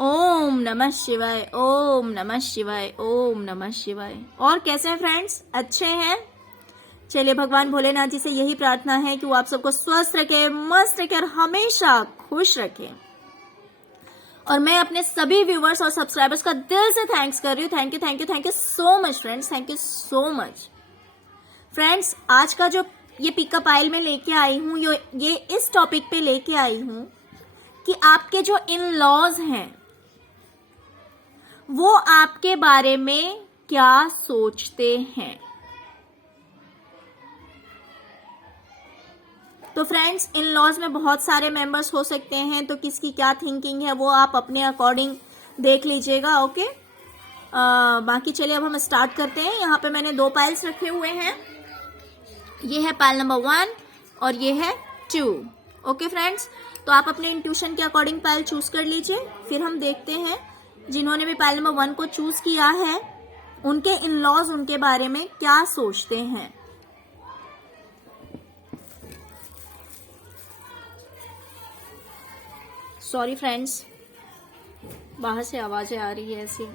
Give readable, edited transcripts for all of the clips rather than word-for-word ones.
ओम नमः शिवाय, ओम नमः शिवाय, ओम नमः शिवाय। और कैसे हैं फ्रेंड्स? अच्छे हैं? चलिए, भगवान भोलेनाथ जी से यही प्रार्थना है कि वो आप सबको स्वस्थ रखे, मस्त रखे और हमेशा खुश रखे। और मैं अपने सभी व्यूवर्स और सब्सक्राइबर्स का दिल से थैंक्स कर रही हूँ। Thank you, thank you, thank you so much friends, thank you so much. Friends, आज का जो ये पिकअप आइल में लेके आई हूँ, ये इस टॉपिक पे लेके आई हूँ कि आपके जो इन लॉज हैं वो आपके बारे में क्या सोचते हैं। तो फ्रेंड्स, इन लॉज में बहुत सारे मेंबर्स हो सकते हैं, तो किसकी क्या थिंकिंग है वो आप अपने अकॉर्डिंग देख लीजिएगा। ओके, बाकी चलिए अब हम स्टार्ट करते हैं। यहाँ पे मैंने 2 पाइल्स रखे हुए हैं। ये है पाइल नंबर 1 और ये है 2। ओके फ्रेंड्स, तो आप अपने इंट्यूशन के अकॉर्डिंग पाइल चूज कर लीजिए। फिर हम देखते हैं जिन्होंने भी पाइल नंबर 1 को चूज किया है उनके इन लॉज उनके बारे में क्या सोचते हैं। सॉरी फ्रेंड्स, बाहर से आवाजें आ रही है ऐसी।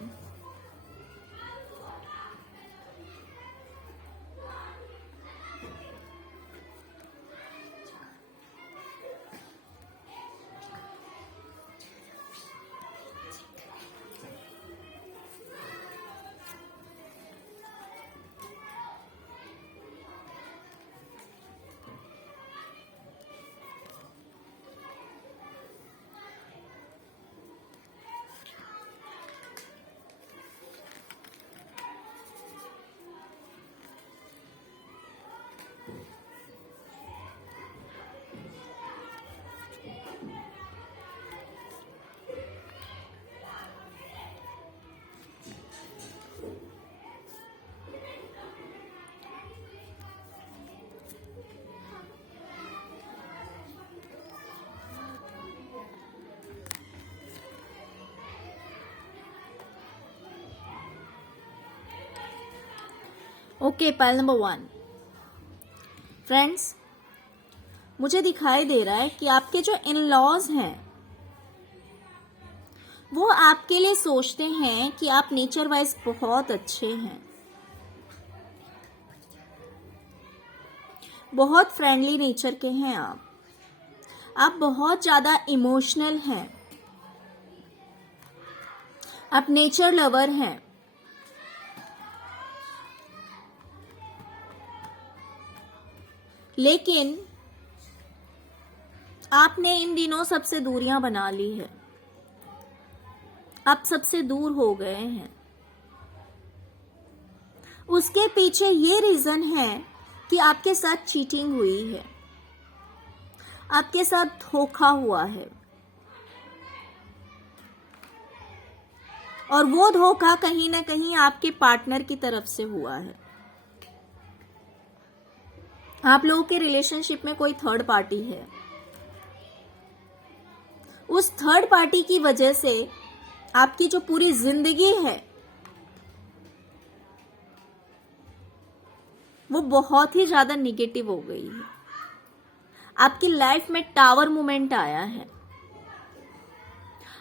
Okay, pile number 1। फ्रेंड्स, मुझे दिखाई दे रहा है कि आपके जो इन लॉज हैं वो आपके लिए सोचते हैं कि आप नेचर वाइज बहुत अच्छे हैं, बहुत फ्रेंडली नेचर के हैं आप बहुत ज्यादा इमोशनल हैं, आप नेचर लवर हैं। लेकिन आपने इन दिनों सबसे दूरियां बना ली है, आप सबसे दूर हो गए हैं। उसके पीछे ये रीजन है कि आपके साथ चीटिंग हुई है, आपके साथ धोखा हुआ है, और वो धोखा कहीं ना कहीं आपके पार्टनर की तरफ से हुआ है। आप लोगों के रिलेशनशिप में कोई थर्ड पार्टी है। उस थर्ड पार्टी की वजह से आपकी जो पूरी जिंदगी है वो बहुत ही ज्यादा निगेटिव हो गई है। आपकी लाइफ में टावर मोमेंट आया है।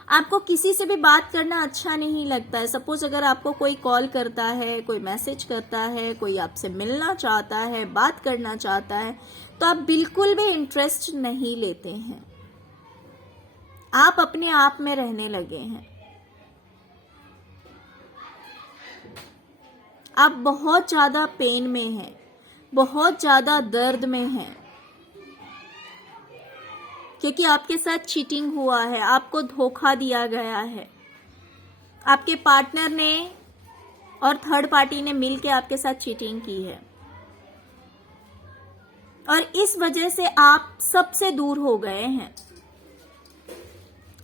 आपको किसी से भी बात करना अच्छा नहीं लगता है। सपोज अगर आपको कोई कॉल करता है, कोई मैसेज करता है, कोई आपसे मिलना चाहता है, बात करना चाहता है, तो आप बिल्कुल भी इंटरेस्ट नहीं लेते हैं। आप अपने आप में रहने लगे हैं। आप बहुत ज्यादा पेन में हैं, बहुत ज्यादा दर्द में हैं, क्योंकि आपके साथ चीटिंग हुआ है, आपको धोखा दिया गया है। आपके पार्टनर ने और थर्ड पार्टी ने मिलकर आपके साथ चीटिंग की है, और इस वजह से आप सबसे दूर हो गए हैं।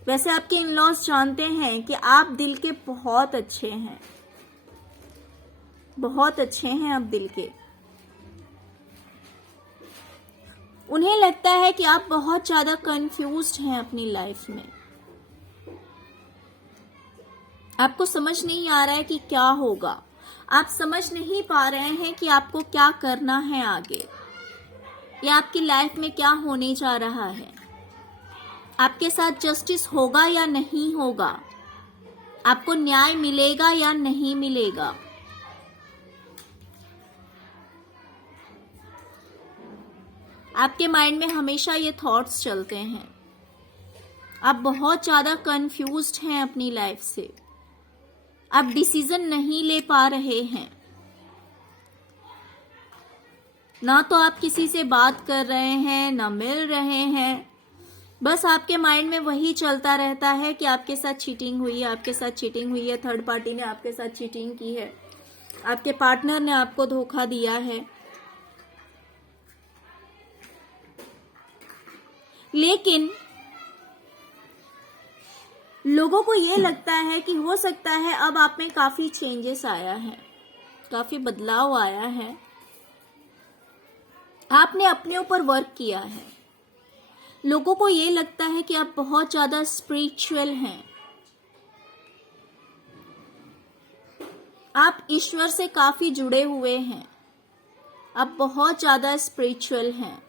वैसे आपके इन-लॉज जानते हैं कि आप दिल के बहुत अच्छे हैं, बहुत अच्छे हैं आप दिल के। उन्हें लगता है कि आप बहुत ज्यादा कंफ्यूज्ड हैं अपनी लाइफ में। आपको समझ नहीं आ रहा है कि क्या होगा। आप समझ नहीं पा रहे हैं कि आपको क्या करना है आगे, या आपकी लाइफ में क्या होने जा रहा है। आपके साथ जस्टिस होगा या नहीं होगा, आपको न्याय मिलेगा या नहीं मिलेगा। आपके माइंड में हमेशा ये थॉट्स चलते हैं। आप बहुत ज्यादा कंफ्यूज्ड हैं अपनी लाइफ से। आप डिसीजन नहीं ले पा रहे हैं। ना तो आप किसी से बात कर रहे हैं, ना मिल रहे हैं। बस आपके माइंड में वही चलता रहता है कि आपके साथ चीटिंग हुई है, आपके साथ चीटिंग हुई है, थर्ड पार्टी ने आपके साथ चीटिंग की है, आपके पार्टनर ने आपको धोखा दिया है। लेकिन लोगों को ये लगता है कि हो सकता है अब आप में काफी चेंजेस आया है, काफी बदलाव आया है, आपने अपने ऊपर वर्क किया है। लोगों को ये लगता है कि आप बहुत ज्यादा स्पिरिचुअल हैं, आप ईश्वर से काफी जुड़े हुए हैं, आप बहुत ज्यादा स्पिरिचुअल हैं,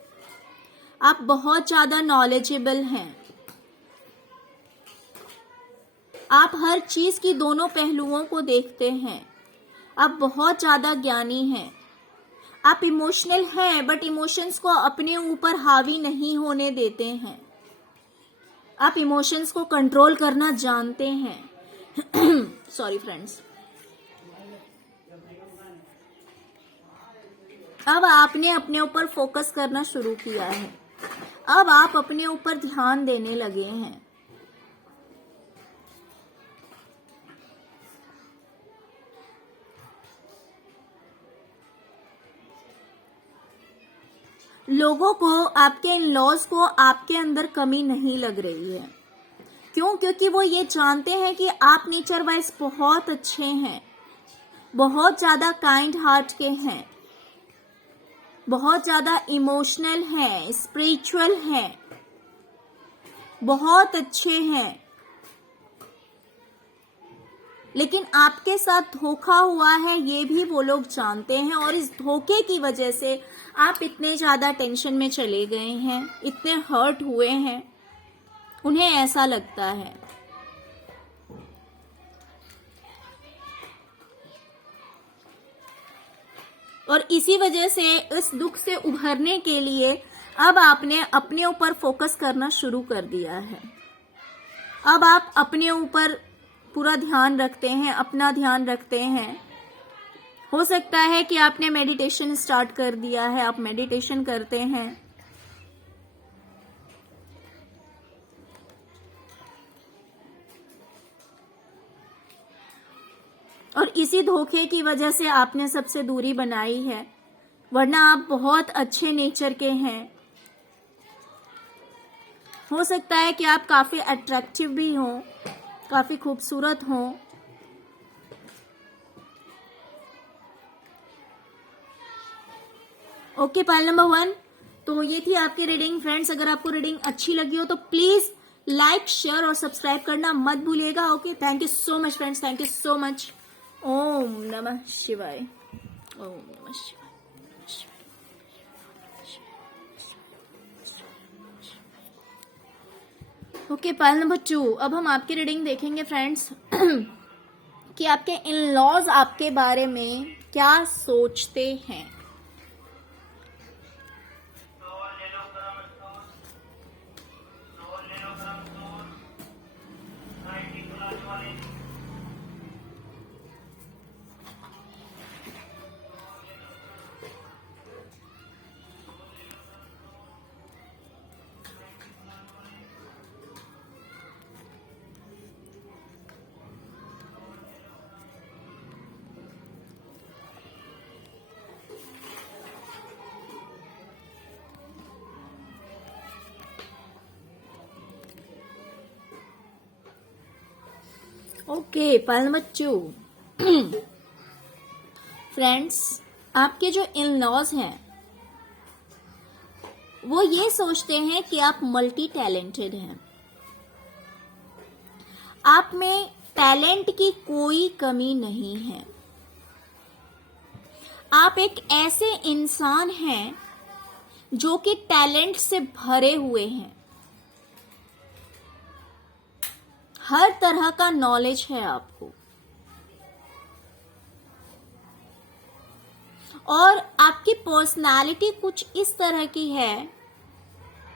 आप बहुत ज्यादा नॉलेजेबल हैं, आप हर चीज की दोनों पहलुओं को देखते हैं, आप बहुत ज्यादा ज्ञानी हैं। आप इमोशनल हैं बट इमोशंस को अपने ऊपर हावी नहीं होने देते हैं। आप इमोशंस को कंट्रोल करना जानते हैं। Sorry friends. अब आपने अपने ऊपर फोकस करना शुरू किया है। अब आप अपने ऊपर ध्यान देने लगे हैं। लोगों को, आपके इन लॉज को आपके अंदर कमी नहीं लग रही है। क्यों? क्योंकि वो ये जानते हैं कि आप नेचर वाइज बहुत अच्छे हैं, बहुत ज्यादा काइंड हार्ट के हैं, बहुत ज्यादा इमोशनल हैं, स्पिरिचुअल हैं, बहुत अच्छे हैं। लेकिन आपके साथ धोखा हुआ है ये भी वो लोग जानते हैं, और इस धोखे की वजह से आप इतने ज्यादा टेंशन में चले गए हैं, इतने हर्ट हुए हैं, उन्हें ऐसा लगता है। और इसी वजह से इस दुख से उभरने के लिए अब आपने अपने ऊपर फोकस करना शुरू कर दिया है। अब आप अपने ऊपर पूरा ध्यान रखते हैं, अपना ध्यान रखते हैं। हो सकता है कि आपने मेडिटेशन स्टार्ट कर दिया है, आप मेडिटेशन करते हैं। और इसी धोखे की वजह से आपने सबसे दूरी बनाई है, वरना आप बहुत अच्छे नेचर के हैं। हो सकता है कि आप काफी अट्रैक्टिव भी हों, काफी खूबसूरत हों। Okay, pile number 1। तो ये थी आपकी रीडिंग। फ्रेंड्स, अगर आपको रीडिंग अच्छी लगी हो तो प्लीज लाइक, शेयर और सब्सक्राइब करना मत भूलिएगा। Okay, thank you so much friends, thank you so much. ओम नमः शिवाय, ओम नमः शिवाय। Okay, pile number 2। अब हम आपकी रीडिंग देखेंगे फ्रेंड्स कि आपके इन लॉज आपके बारे में क्या सोचते हैं। Okay, pile number 2। फ्रेंड्स, आपके जो इन लॉज हैं वो ये सोचते हैं कि आप मल्टी टैलेंटेड हैं, आप में टैलेंट की कोई कमी नहीं है। आप एक ऐसे इंसान हैं जो कि टैलेंट से भरे हुए हैं। हर तरह का नॉलेज है आपको, और आपकी पर्सनालिटी कुछ इस तरह की है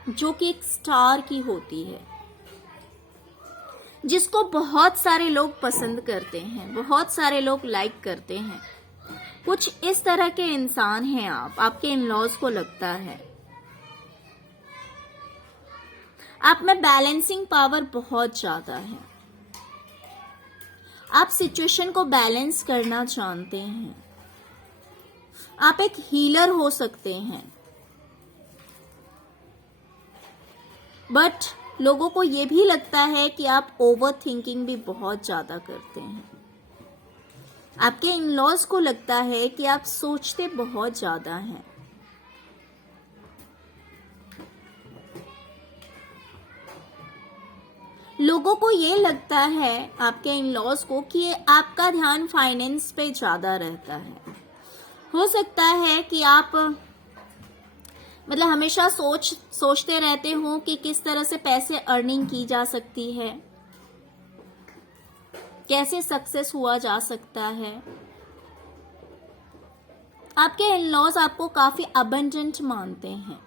जो कि एक स्टार की होती है, जिसको बहुत सारे लोग पसंद करते हैं, बहुत सारे लोग लाइक करते हैं। कुछ इस तरह के इंसान हैं आप, आपके इन-लॉज को लगता है। आप में बैलेंसिंग पावर बहुत ज्यादा है। आप सिचुएशन को बैलेंस करना जानते हैं। आप एक हीलर हो सकते हैं, बट लोगों को यह भी लगता है कि आप ओवर थिंकिंग भी बहुत ज्यादा करते हैं। आपके इन-लॉज को लगता है कि आप सोचते बहुत ज्यादा हैं। लोगों को ये लगता है आपके इन-लॉज को कि आपका ध्यान फाइनेंस पे ज्यादा रहता है। हो सकता है कि आप मतलब हमेशा सोचते रहते हो कि किस तरह से पैसे अर्निंग की जा सकती है, कैसे सक्सेस हुआ जा सकता है। आपके इन-लॉज आपको काफी अबंडेंट मानते हैं।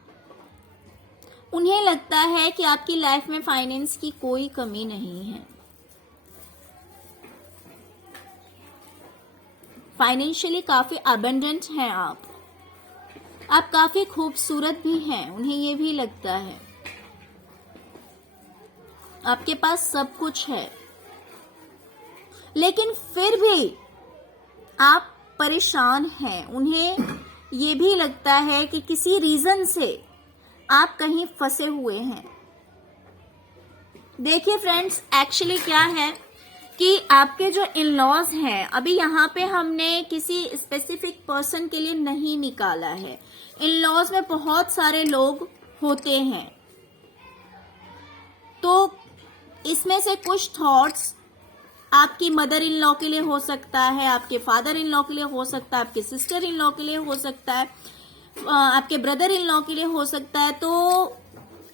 उन्हें लगता है कि आपकी लाइफ में फाइनेंस की कोई कमी नहीं है। फाइनेंशियली काफी अबंडेंट हैं आप काफी खूबसूरत भी हैं, उन्हें ये भी लगता है। आपके पास सब कुछ है, लेकिन फिर भी आप परेशान हैं। उन्हें ये भी लगता है कि किसी रीजन से आप कहीं फंसे हुए हैं। देखिए फ्रेंड्स, एक्चुअली क्या है कि आपके जो इन-लॉज हैं, अभी यहाँ पे हमने किसी स्पेसिफिक पर्सन के लिए नहीं निकाला है। इन-लॉज में बहुत सारे लोग होते हैं, तो इसमें से कुछ थॉट्स आपकी मदर इन लॉ के लिए हो सकता है, आपके फादर इन लॉ के लिए हो सकता है, आपके सिस्टर इन लॉ के लिए हो सकता है, आपके ब्रदर इन लॉ के लिए हो सकता है। तो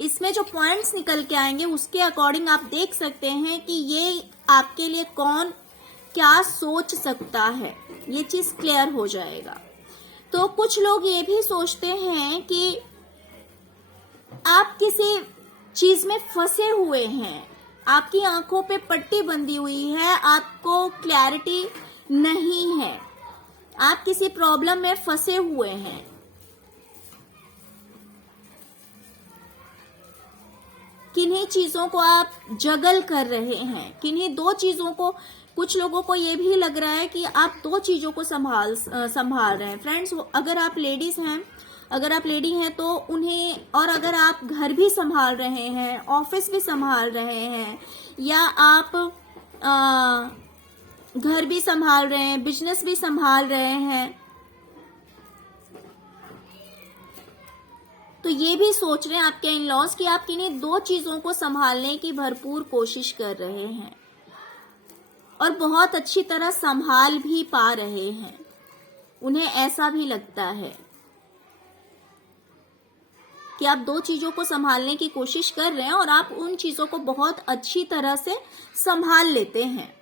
इसमें जो पॉइंट्स निकल के आएंगे उसके अकॉर्डिंग आप देख सकते हैं कि ये आपके लिए कौन क्या सोच सकता है, ये चीज क्लियर हो जाएगा। तो कुछ लोग ये भी सोचते हैं कि आप किसी चीज में फंसे हुए हैं, आपकी आंखों पे पट्टी बंधी हुई है, आपको क्लैरिटी नहीं है, आप किसी प्रॉब्लम में फंसे हुए हैं। किन्हीं चीजों को आप जगल कर रहे हैं, किन्हीं दो चीजों को। कुछ लोगों को ये भी लग रहा है कि आप दो चीजों को संभाल रहे हैं। फ्रेंड्स, अगर आप लेडीज हैं, अगर आप लेडी हैं तो उन्हें, और अगर आप घर भी संभाल रहे हैं, ऑफिस भी संभाल रहे हैं, या आप घर भी संभाल रहे हैं, बिजनेस भी संभाल रहे हैं, तो ये भी सोच रहे हैं आपके इन-लॉज कि आप किन्हीं दो चीजों को संभालने की भरपूर कोशिश कर रहे हैं और बहुत अच्छी तरह संभाल भी पा रहे हैं। उन्हें ऐसा भी लगता है कि आप दो चीजों को संभालने की कोशिश कर रहे हैं और आप उन चीजों को बहुत अच्छी तरह से संभाल लेते हैं।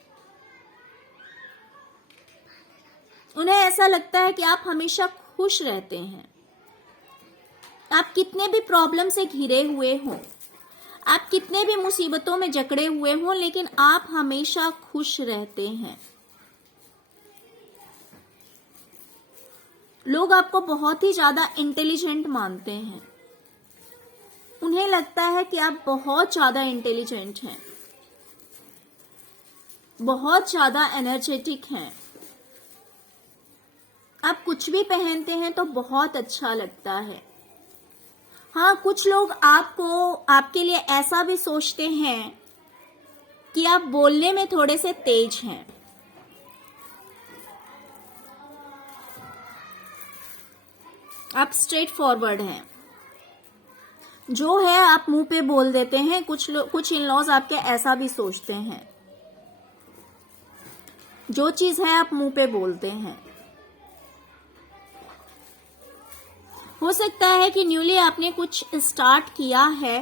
उन्हें ऐसा लगता है कि आप हमेशा खुश रहते हैं। आप कितने भी प्रॉब्लम से घिरे हुए हों, आप कितने भी मुसीबतों में जकड़े हुए हों, लेकिन आप हमेशा खुश रहते हैं। लोग आपको बहुत ही ज्यादा इंटेलिजेंट मानते हैं। उन्हें लगता है कि आप बहुत ज्यादा इंटेलिजेंट हैं, बहुत ज्यादा एनर्जेटिक हैं। आप कुछ भी पहनते हैं तो बहुत अच्छा लगता है। हाँ, कुछ लोग आपके लिए ऐसा भी सोचते हैं कि आप बोलने में थोड़े से तेज हैं। आप स्ट्रेट फॉरवर्ड हैं, जो है आप मुंह पे बोल देते हैं। कुछ इन-लॉज आपके ऐसा भी सोचते हैं, जो चीज है आप मुंह पे बोलते हैं। हो सकता है कि न्यूली आपने कुछ स्टार्ट किया है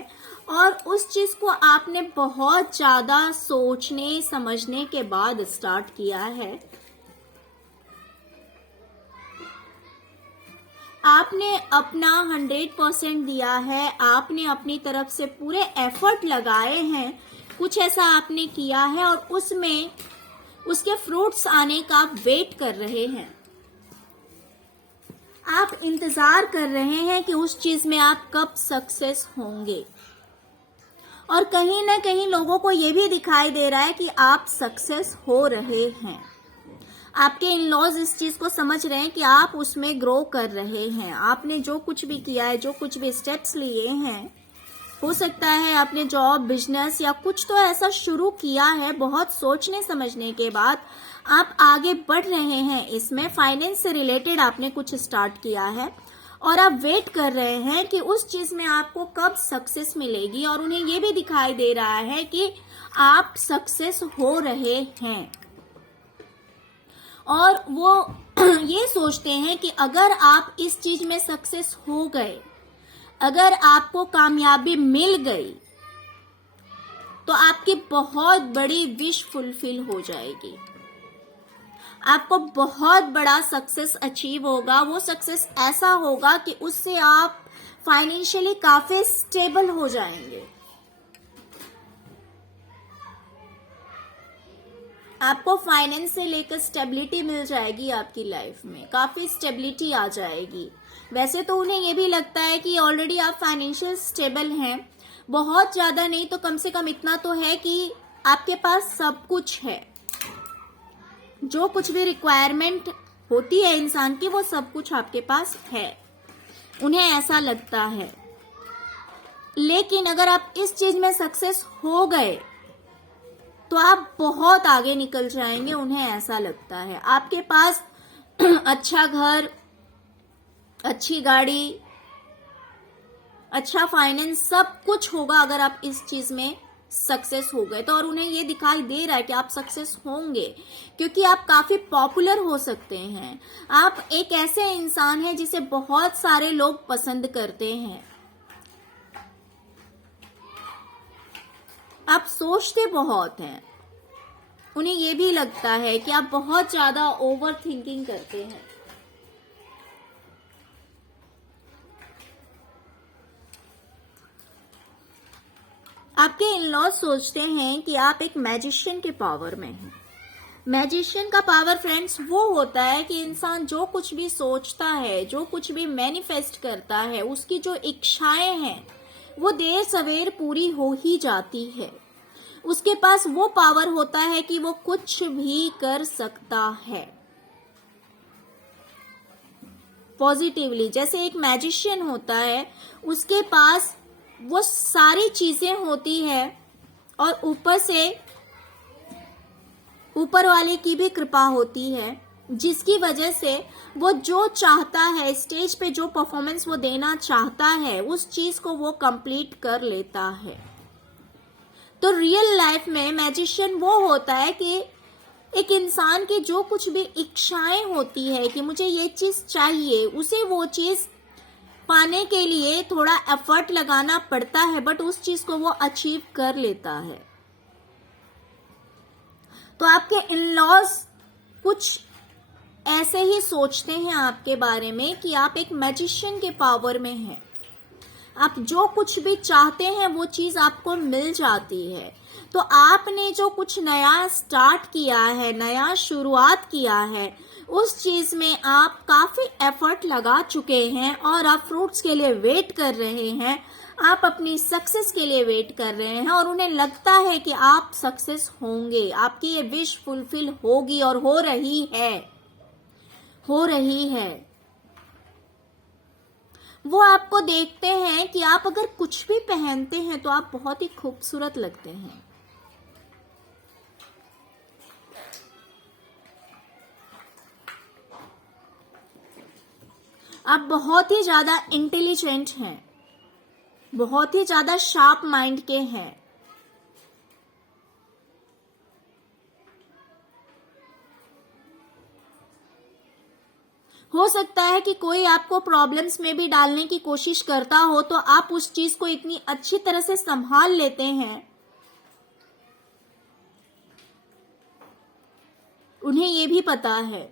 और उस चीज को आपने बहुत ज्यादा सोचने समझने के बाद स्टार्ट किया है। आपने अपना 100% दिया है, आपने अपनी तरफ से पूरे एफर्ट लगाए हैं, कुछ ऐसा आपने किया है और उसमें उसके फ्रूट्स आने का आप वेट कर रहे हैं। आप इंतजार कर रहे हैं कि उस चीज में आप कब सक्सेस होंगे, और कहीं ना कहीं लोगों को ये भी दिखाई दे रहा है कि आप सक्सेस हो रहे हैं। आपके इन लॉज इस चीज को समझ रहे हैं कि आप उसमें ग्रो कर रहे हैं। आपने जो कुछ भी किया है, जो कुछ भी स्टेप्स लिए हैं, हो सकता है आपने जॉब, बिजनेस या कुछ तो ऐसा शुरू किया है, बहुत सोचने समझने के बाद आप आगे बढ़ रहे हैं। इसमें फाइनेंस से रिलेटेड आपने कुछ स्टार्ट किया है और आप वेट कर रहे हैं कि उस चीज में आपको कब सक्सेस मिलेगी, और उन्हें ये भी दिखाई दे रहा है कि आप सक्सेस हो रहे हैं। और वो ये सोचते हैं कि अगर आप इस चीज में सक्सेस हो गए, अगर आपको कामयाबी मिल गई, तो आपकी बहुत बड़ी विश फुलफिल हो जाएगी। आपको बहुत बड़ा सक्सेस अचीव होगा। वो सक्सेस ऐसा होगा कि उससे आप फाइनेंशियली काफी स्टेबल हो जाएंगे। आपको फाइनेंस से लेकर स्टेबिलिटी मिल जाएगी, आपकी लाइफ में काफी स्टेबिलिटी आ जाएगी। वैसे तो उन्हें ये भी लगता है कि ऑलरेडी आप फाइनेंशियल स्टेबल हैं, बहुत ज्यादा नहीं तो कम से कम इतना तो है कि आपके पास सब कुछ है, जो कुछ भी रिक्वायरमेंट होती है इंसान की वो सब कुछ आपके पास है, उन्हें ऐसा लगता है। लेकिन अगर आप इस चीज में सक्सेस हो गए तो आप बहुत आगे निकल जाएंगे, उन्हें ऐसा लगता है। आपके पास अच्छा घर, अच्छी गाड़ी, अच्छा फाइनेंस, सब कुछ होगा अगर आप इस चीज में सक्सेस हो गए तो। और उन्हें ये दिखाई दे रहा है कि आप सक्सेस होंगे, क्योंकि आप काफी पॉपुलर हो सकते हैं। आप एक ऐसे इंसान हैं जिसे बहुत सारे लोग पसंद करते हैं। आप सोचते बहुत हैं, उन्हें ये भी लगता है कि आप बहुत ज्यादा ओवर थिंकिंग करते हैं। आपके इन-लॉज सोचते हैं कि आप एक मैजिशियन के पावर में हैं। मैजिशियन का पावर फ्रेंड्स वो होता है कि इंसान जो कुछ भी सोचता है, जो कुछ भी मैनिफेस्ट करता है, उसकी जो इच्छाएं हैं वो देर सवेर पूरी हो ही जाती है। उसके पास वो पावर होता है कि वो कुछ भी कर सकता है पॉजिटिवली। जैसे एक मैजिशियन होता है, उसके पास वो सारी चीजें होती है और ऊपर से ऊपर वाले की भी कृपा होती है, जिसकी वजह से वो जो चाहता है, स्टेज पे जो परफॉर्मेंस वो देना चाहता है, उस चीज को वो कंप्लीट कर लेता है। तो रियल लाइफ में मैजिशियन वो होता है कि एक इंसान की जो कुछ भी इच्छाएं होती है कि मुझे ये चीज चाहिए, उसे वो चीज पाने के लिए थोड़ा एफर्ट लगाना पड़ता है, बट उस चीज को वो अचीव कर लेता है। तो आपके इन-लॉज कुछ ऐसे ही सोचते हैं आपके बारे में कि आप एक मैजिशियन के पावर में हैं। आप जो कुछ भी चाहते हैं वो चीज आपको मिल जाती है। तो आपने जो कुछ नया स्टार्ट किया है, नया शुरुआत किया है, उस चीज में आप काफी एफर्ट लगा चुके हैं और आप फ्रूट्स के लिए वेट कर रहे हैं। आप अपनी सक्सेस के लिए वेट कर रहे हैं और उन्हें लगता है कि आप सक्सेस होंगे, आपकी ये विश फुलफिल होगी और हो रही है। वो आपको देखते हैं कि आप अगर कुछ भी पहनते हैं तो आप बहुत ही खूबसूरत लगते हैं। आप बहुत ही ज्यादा इंटेलिजेंट हैं, बहुत ही ज्यादा शार्प माइंड के हैं। हो सकता है कि कोई आपको प्रॉब्लम्स में भी डालने की कोशिश करता हो, तो आप उस चीज को इतनी अच्छी तरह से संभाल लेते हैं, उन्हें ये भी पता है।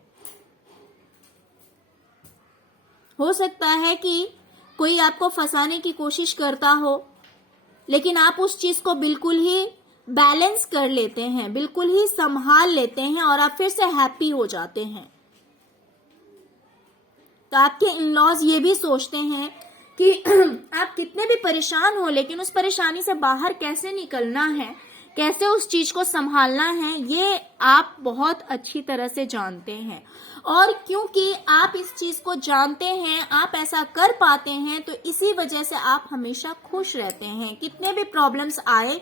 हो सकता है कि कोई आपको फंसाने की कोशिश करता हो, लेकिन आप उस चीज को बिल्कुल ही बैलेंस कर लेते हैं, बिल्कुल ही संभाल लेते हैं और आप फिर से हैप्पी हो जाते हैं। तो आपके इन-लॉज ये भी सोचते हैं कि आप कितने भी परेशान हो, लेकिन उस परेशानी से बाहर कैसे निकलना है, कैसे उस चीज को संभालना है, ये आप बहुत अच्छी तरह से जानते हैं। और क्योंकि आप इस चीज को जानते हैं, आप ऐसा कर पाते हैं, तो इसी वजह से आप हमेशा खुश रहते हैं। कितने भी प्रॉब्लम्स आए,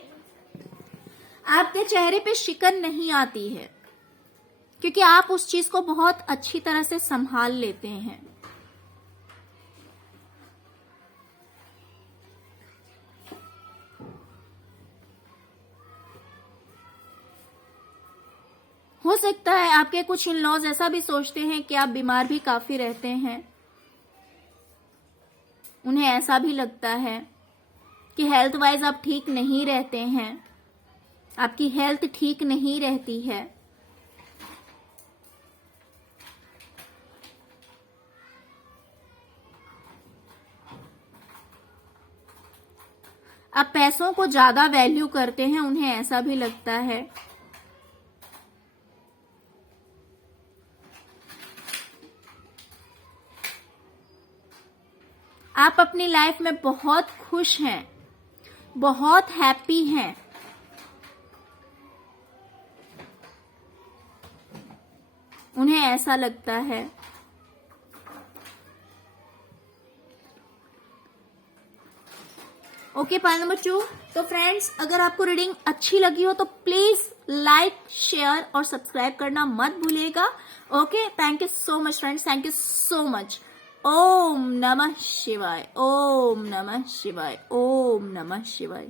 आपके चेहरे पे शिकन नहीं आती है, क्योंकि आप उस चीज को बहुत अच्छी तरह से संभाल लेते हैं। हो सकता है आपके कुछ इन-लॉज ऐसा भी सोचते हैं कि आप बीमार भी काफी रहते हैं। उन्हें ऐसा भी लगता है कि हेल्थ वाइज आप ठीक नहीं रहते हैं, आपकी हेल्थ ठीक नहीं रहती है। आप पैसों को ज्यादा वैल्यू करते हैं, उन्हें ऐसा भी लगता है। आप अपनी लाइफ में बहुत खुश हैं, बहुत हैप्पी हैं। उन्हें ऐसा लगता है। Okay, point number 2। तो फ्रेंड्स, अगर आपको रीडिंग अच्छी लगी हो तो प्लीज लाइक, शेयर और सब्सक्राइब करना मत भूलिएगा। Okay, thank you so much friends, thank you so much. ओम नमः शिवाय, ओम नमः शिवाय, ओम नमः शिवाय।